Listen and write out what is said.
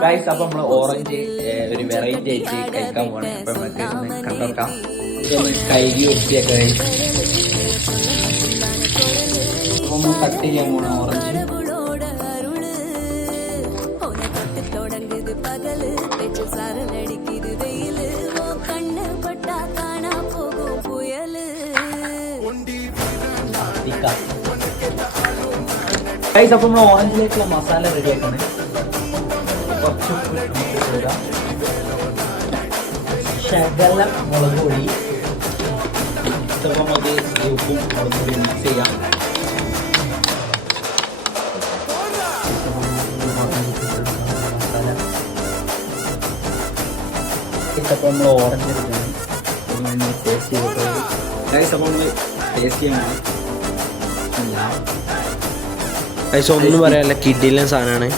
Guys, അപ്പൊ നമ്മള് orange ഒരു വെറൈറ്റി ആയിട്ട് കഴിക്കാൻ പോകണം. അപ്പൊ നമുക്ക് കണ്ടെടുക്കാം. കൈകി വൃത്തിയൊക്കെ നമ്മൾ കട്ട് ചെയ്യാൻ പോണ ഓറഞ്ച്. ഗൈസ്, അപ്പൊ നമ്മൾ ഓറഞ്ചിലേക്കുള്ള മസാല റെഡി ആക്കണേ. കുറച്ച് ഉപ്പ്, ശകല മുളക് പൊടി, ചിലപ്പോൾ നമുക്ക് ഉപ്പും മുളക് പൊടി മിക്സ് ചെയ്യാം. ഇപ്പം നമ്മൾ ഓറഞ്ച് എടുക്കണം, ടേസ്റ്റ് ചെയ്തിട്ട് ഗൈസ്. അപ്പോൾ നമ്മൾ ടേസ്റ്റ് ചെയ്യാൻ ഒന്നും പറയാല്ല, കിഡിലെ സാധനമാണ്.